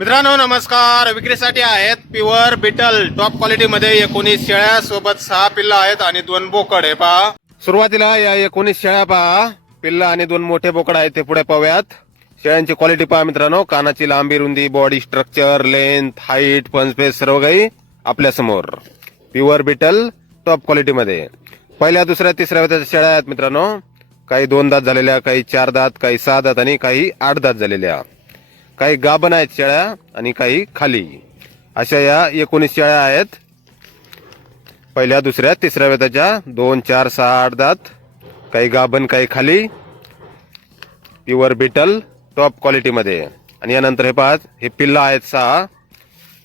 मित्रांनो नमस्कार. विक्रीसाठी आहेत प्युअर बिटल टॉप क्वालिटी मध्ये 19 शेळ्या सोबत 6 पिल्ला आहेत आणि 2 बोकड आहे. पहा सुरुवातीला या 19 शेळ्या पहा, पिल्ला आणि 2 मोठे बोकड आहेत ते पुढे पाहूयात. शेळ्यांची क्वालिटी पहा मित्रांनो, कानाची लांबी, रुंदी, बॉडी स्ट्रक्चर, लेंथ, हाईट, पंचपेस सर्व काही आपल्या समोर प्युअर बिटल टॉप क्वालिटी मध्ये. पहिल्या दुसऱ्या तिसऱ्या वेताच्या शेळ्या आहेत मित्रांनो. काही 2 दात झालेल्या, काही 4 दात, काही 6 दात आणि काही 8 दात झालेल्या. काही गाभण आहेत शेळ्या आणि काही खाली. अशा या 19 शेळ्या आहेत. पहिल्या दुसऱ्या तिसऱ्या वेताच्या 2 4 6 8 दात, काही गाभण काही खाली, प्युअर बिटल टॉप क्वालिटी मध्ये. आणि यानंतर हे पहा, हे पिल्ला आहेत 6.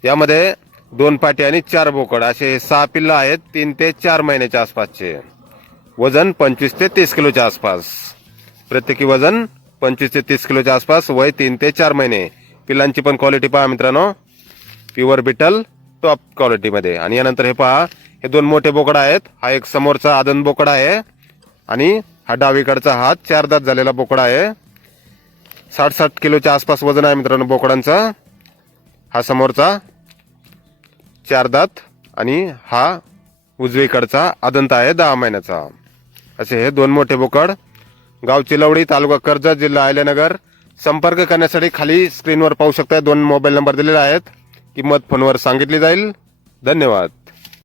यामध्ये 2 पाटी आणि 4 बोकड असे 6 पिल्ला आहेत. 3 ते 4 महिन्याच्या आसपासचे. वजन 25 ते 30 किलोच्या आसपास. प्रत्येकी वजन 25 ते 30 किलोच्या आसपास. वय 3 ते 4 महिने. पिल्लांची पण क्वालिटी पहा मित्रांनो, प्युअर बिटल टॉप क्वालिटी मध्ये. आणि यानंतर हे पहा, हे 2 मोठे बोकड आहेत. हा एक समोरचा आदन बोकड आहे आणि हा डावीकडचा हा 4 दात झालेला बोकड आहे. 60-60 किलोच्या आसपास वजन आहे मित्रांनो बोकडांचा. हा समोरचा 4 दात आणि हा उजवीकडचा आदंत आहे 10 महिन्याचा. असे हे 2 मोठे बोकड. गाव चिलवडी, तालुका कर्जत, जिल्हा अहिल्यानगर. संपर्क करण्यासाठी खाली स्क्रीनवर पाहू शकता 2 मोबाईल नंबर दिलेले आहेत. किंमत फोनवर सांगितली जाईल. धन्यवाद.